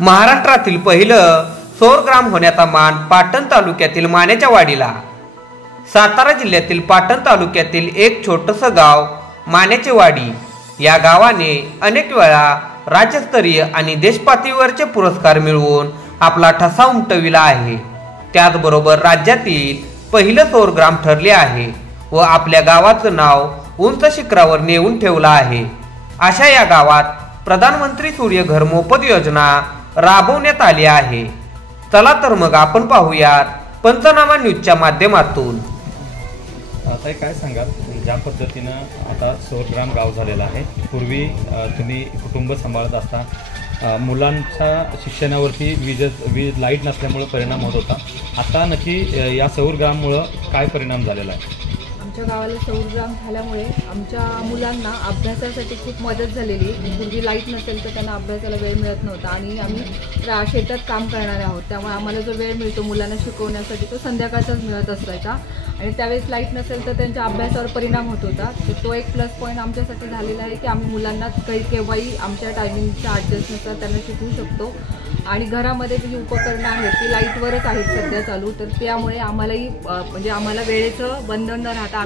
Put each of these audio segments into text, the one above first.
महाराष्ट्रातील पहिलं सौर ग्राम होण्याचा मान पाटण तालुक्यातील माण्याच्या वाडीला। सातारा जिल्ह्यातील पाटण तालुक्यातील एक छोटंसं गाव माण्याची वाडी या गावाने अनेक वेळा राज्यस्तरीय आणि देशपातळीवरचे पुरस्कार मिळवून आपला ठसा उमटविला आहे। त्याचबरोबर राज्यातील पहिलं सौर ग्राम ठरले आहे व आपल्या गावाचं नाव उंच शिखरावर नेऊन ठेवलं आहे। अशा या गावात प्रधानमंत्री सूर्यघर मोफत योजना राबवण्यात आली आहे। चला तर मग आपण पाहूयात पंचनामा न्यूजच्या माध्यमातून। आता काय सांगाल ज्या पद्धतीनं आता सौरग्राम गाव झालेलं आहे, पूर्वी तुम्ही कुटुंब सांभाळत असता, मुलांच्या शिक्षणावरती वीज लाईट नसल्यामुळे परिणाम होत होता, आता नक्की या सौरग्राममुळे काय परिणाम झालेला आहे? आमच्या गावाला सौरग्राम झाल्यामुळे आमच्या मुलांना अभ्यासासाठी खूप मदत झालेली। पूर्वी लाईट नसेल तर त्यांना अभ्यासाला वेळ मिळत नव्हता आणि आम्ही शेतात काम करणारे आहोत, त्यामुळे आम्हाला जो वेळ मिळतो मुलांना शिकवण्यासाठी तो संध्याकाळचाच मिळत असायचा आणि त्यावेळेस लाईट नसेल तर त्यांच्या अभ्यासावर परिणाम होत होता। तर तो एक प्लस पॉईंट आमच्यासाठी झालेला आहे की आम्ही मुलांना केव्हाही आमच्या टायमिंगच्या ॲडजस्टनुसार त्यांना शिकवू शकतो आणि घरामध्ये जी उपकरणं आहेत ती लाईटवरच आहेत सध्या चालू, तर त्यामुळे आम्हालाही म्हणजे आम्हाला वेळेचं बंधन न राहता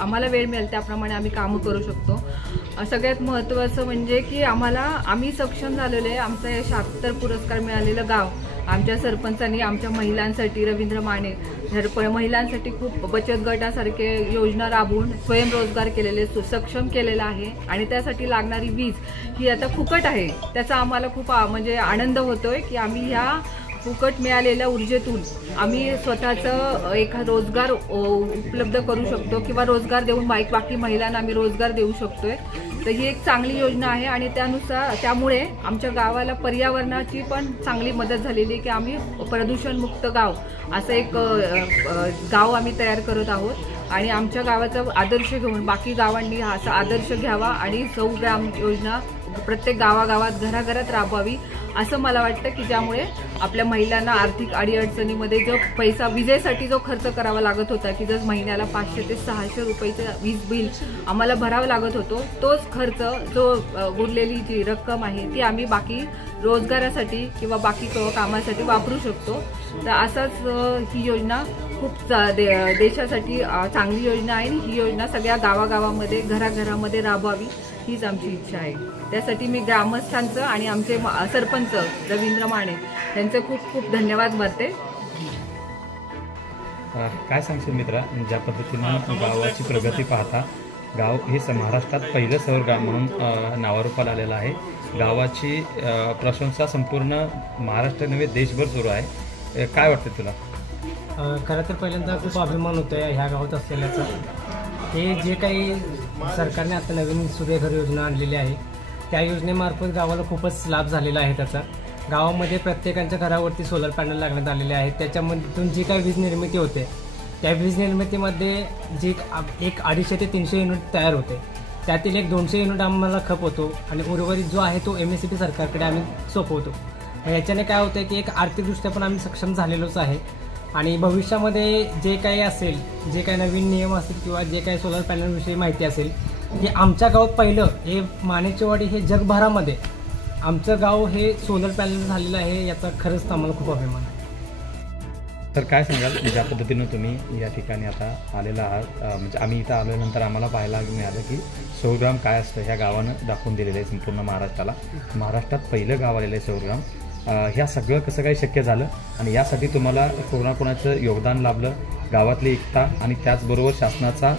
आम्हाला वेळ मिळेल त्याप्रमाणे आम्ही कामं करू शकतो। सगळ्यात महत्त्वाचं म्हणजे की आम्ही सक्षम झालेलो आहे। आमचं हे 76 पुरस्कार मिळालेलं गाव आमच्या सरपंचांनी आमच्या महिलांसाठी रवींद्र माने महिलांसाठी खूप बचत गटासारखे योजना राबवून स्वयंरोजगार केलेले सक्षम केलेला आहे आणि त्यासाठी लागणारी वीज ही आता फुकट आहे। त्याचा आम्हाला खूप म्हणजे आनंद होतोय की आम्ही ह्या फुकट मिळालेल्या ऊर्जेतून आम्ही स्वतःचं एखादा रोजगार उपलब्ध करू शकतो किंवा रोजगार देऊन बाकी महिलांना आम्ही रोजगार देऊ शकतोय। तर ही एक चांगली योजना आहे आणि त्यामुळे आमच्या गावाला पर्यावरणाची पण चांगली मदत झालेली आहे की आम्ही प्रदूषणमुक्त गाव असं एक गाव आम्ही तयार करत आहोत आणि आमच्या गावाचा आदर्श घेऊन बाकी गावांनी हा असा आदर्श घ्यावा आणि सौरग्राम योजना प्रत्येक गावागावात घराघरात राबवावी असं मला वाटतं की ज्यामुळे आपल्या महिलांना आर्थिक अडीअडचणीमध्ये जो पैसा विजेसाठी जो खर्च करावा लागत होता की जर महिन्याला 500 ते 600 रुपयाचं वीज बिल आम्हाला भरावं लागत होतो, तोच खर्च जो उरलेली जी रक्कम आहे ती आम्ही बाकी रोजगारासाठी किंवा बाकी कामासाठी वापरू शकतो। तर असाच ही योजना खूप देशासाठी चांगली योजना आहे आणि ही योजना सगळ्या गावागावामध्ये घराघरामध्ये राबवावी हीच आमची इच्छा आहे। त्यासाठी मी ग्रामस्थांचं आणि आमचे सरपंच रवींद्र माने यांचे खूप खूप धन्यवाद मानते। काय सांगशील मित्रा, ज्या पद्धतीनं गावाची प्रगती पाहता गाव हे महाराष्ट्रात पहिलं सौरग्राम म्हणून नावारूपाला आलेलं आहे। गावाची प्रशंसा संपूर्ण महाराष्ट्र नव्हे देशभर सुरू आहे, काय वाटतं तुला? खरं तर पहिल्यांदा खूप अभिमान होतो आहे ह्या गावात असलेल्याचा। हे जे काही सरकारने आता नवीन सूर्यघर योजना आणलेली आहे त्या योजनेमार्फत गावाला खूपच लाभ झालेला आहे त्याचा। गावामध्ये प्रत्येकाच्या घरावरती सोलर पॅनल लागण्यात आलेले आहेत, त्याच्यामधून जी काही वीज निर्मिती होते त्या वीज निर्मितीमध्ये जी एक 250 ते 300 युनिट तयार होते, त्यातील एक 200 युनिट आम्हाला खप होतो आणि उर्वरित जो आहे तो MSEB सरकारकडे आम्ही सोपवतो। याच्याने काय होतं की एक आर्थिकदृष्ट्या पण आम्ही सक्षम झालेलोच आहे आणि भविष्यामध्ये जे काही असेल, जे काही नवीन नियम असतील किंवा जे काही सोलर पॅनलविषयी माहिती असेल की आमच्या गावात पहिलं हे माण्याची वाडी हे जगभरामध्ये आमचं गाव हे सोलर पॅनल झालेलं आहे, याचा खरंच आम्हाला खूप अभिमान आहे। तर काय सांगाल ज्या पद्धतीनं तुम्ही या ठिकाणी आता आलेला आहात, म्हणजे आम्ही इथं आल्यानंतर आम्हाला पाहायला मिळालं की सौरग्राम काय असतं ह्या गावानं दाखवून दिलेलं आहे संपूर्ण महाराष्ट्राला। महाराष्ट्रात पहिलं गाव आलेलं आहे सौरग्राम। ह्या सगळं कसं काही शक्य झालं आणि यासाठी तुम्हाला कोणाकोणाचं योगदान लाभलं, गावातली एकता आणि त्याचबरोबर शासनाचा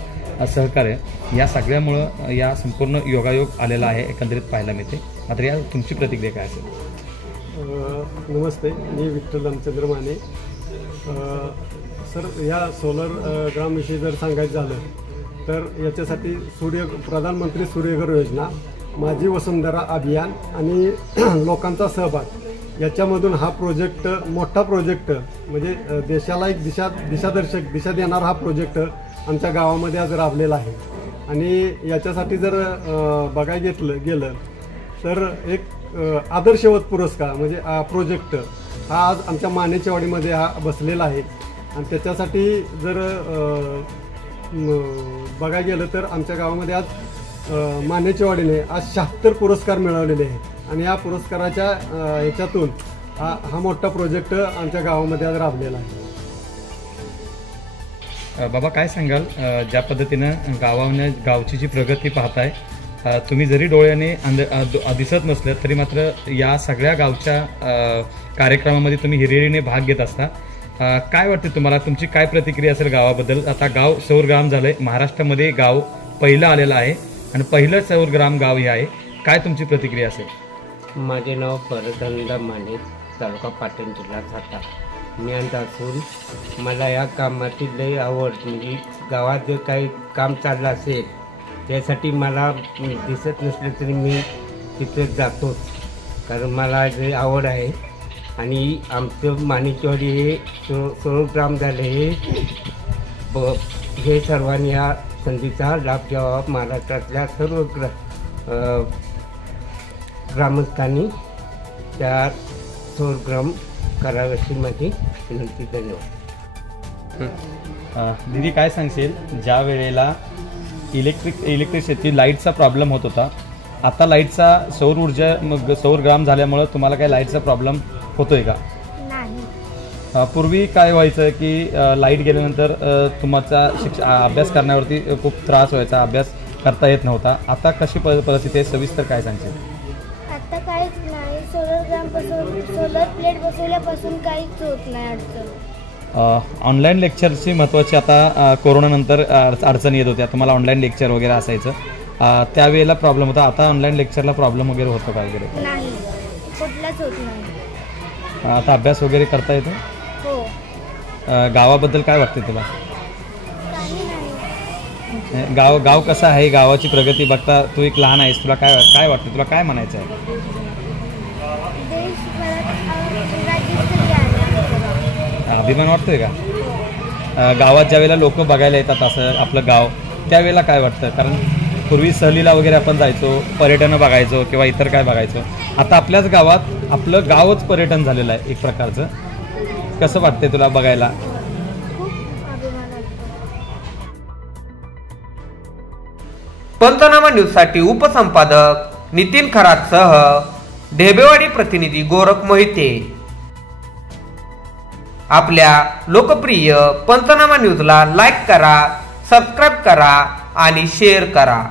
सहकार्य या सगळ्यामुळं या संपूर्ण योगायोग आलेला आहे एकंदरीत पाहायला मिळते। मात्र या तुमची प्रतिक्रिया काय असेल? नमस्ते, मी विठ्ठल रामचंद्र माने। सर, या सोलर ग्रामविषयी जर सांगायचं झालं तर याच्यासाठी प्रधानमंत्री सूर्यघर योजना, माझी वसुंधरा अभियान आणि लोकांचा सहभाग याच्यामधून हा प्रोजेक्ट मोठा प्रोजेक्ट म्हणजे देशाला एक दिशा देणारा हा प्रोजेक्ट आमच्या गावामध्ये आज राबलेला आहे। आणि याच्यासाठी जर बघायला गेलं तर एक आदर्शवत पुरस्कार म्हणजे प्रोजेक्ट हा आज आमच्या माण्याच्या वाडीमध्ये हा बसलेला आहे आणि त्याच्यासाठी जर बघायला गेलं तर आमच्या गावामध्ये आज माण्याच्या वाडीने आज 76 पुरस्कार मिळवलेले आहेत आणि या पुरस्काराच्या ह्याच्यातून हा मोठा प्रोजेक्ट आमच्या गावामध्ये आज राबलेला आहे. बाबा काय सांगाल, ज्या पद्धतीनं गावची जी प्रगती पाहताय, तुम्ही जरी डोळ्याने दिसत नसलं तरी मात्र या सगळ्या गावच्या कार्यक्रमामध्ये तुम्ही हिरिरीने भाग घेत असता. काय वाटते तुम्हाला, तुमची काय प्रतिक्रिया असेल गावाबद्दल? आता गाव सौर ग्राम झालंय, महाराष्ट्रामध्ये गाव पहिलं आलेलं आहे आणि पहिलं सौर ग्राम गाव हे आहे. काय तुमची प्रतिक्रिया असेल? माझे नाव परदानंद माने, तालुका पाटण, जिल्हा सातारा. मी अंत असून मला या कामाची लई आवड. म्हणजे गावात जे काही काम चाललं असेल त्यासाठी मला दिसत नसले तरी मी तिथे जातोच, कारण मला जे आवड आहे. आणि आमचं माणिकवाडी हे सौर ग्राम झाले हे सर्वांनी या संधीचा लाभ घ्यावा. महाराष्ट्रातल्या सर्व ग्रामस्थांनी त्या सौर ग्राम करावे अशी माझी विनंती. धन्यवाद. दीदी काय सांगशील, ज्या वेळेला इलेक्ट्रिसिटी लाईटचा प्रॉब्लेम होत होता, आता लाईटचा सौर ग्राम झाल्यामुळं तुम्हाला काय लाईटचा प्रॉब्लेम होतोय का? नाही. पूर्वी काय व्हायचं की लाईट गेल्यानंतर तुमचा अभ्यास करण्यावरती खूप त्रास व्हायचा, अभ्यास करता येत नव्हता. आता कशी परिस्थिती आहे, सविस्तर काय सांगशील? आता काहीच नाही. सोलर प्लेट बसवल्यापासून काहीच होत नाही अडचण. ऑनलाईन लेक्चरची महत्त्वाची, आता कोरोनानंतर अडचण येत होत्या, तुम्हाला ऑनलाईन लेक्चर वगैरे असायचं, त्यावेळेला प्रॉब्लेम होता. आता ऑनलाईन लेक्चरला प्रॉब्लेम वगैरे होतो का वगैरे? नाही, कुठलाच होत नाही. आता अभ्यास वगैरे करता येतो? हो. गावाबद्दल काय वाटते तुला? काही नाही. गाव कसं आहे, गावाची प्रगती बघता, तू एक लहान आहेस, तुला काय वाटतं, तुला काय म्हणायचं आहे? अभिमान वाटतोय का? गावात ज्या वेळेला लोक बघायला येतात असं आपलं गाव, त्यावेळेला काय वाटतं? कारण पूर्वी सहलीला वगैरे आपण जायचो, पर्यटन बघायचो किंवा इतर काय बघायचो. आता आपल्याच गावात आपलं गावच पर्यटन झालेलं आहे एक प्रकारचं. कसं वाटतंय तुला बघायला? पंचनामा न्यूजसाठी उपसंपादक नितीन खरातसह ढेबेवाडी प्रतिनिधी गोरख मोहिते. आपल्या लोकप्रिय पंचनामा न्यूजला लाईक करा, सबस्क्राईब करा आणि शेअर करा.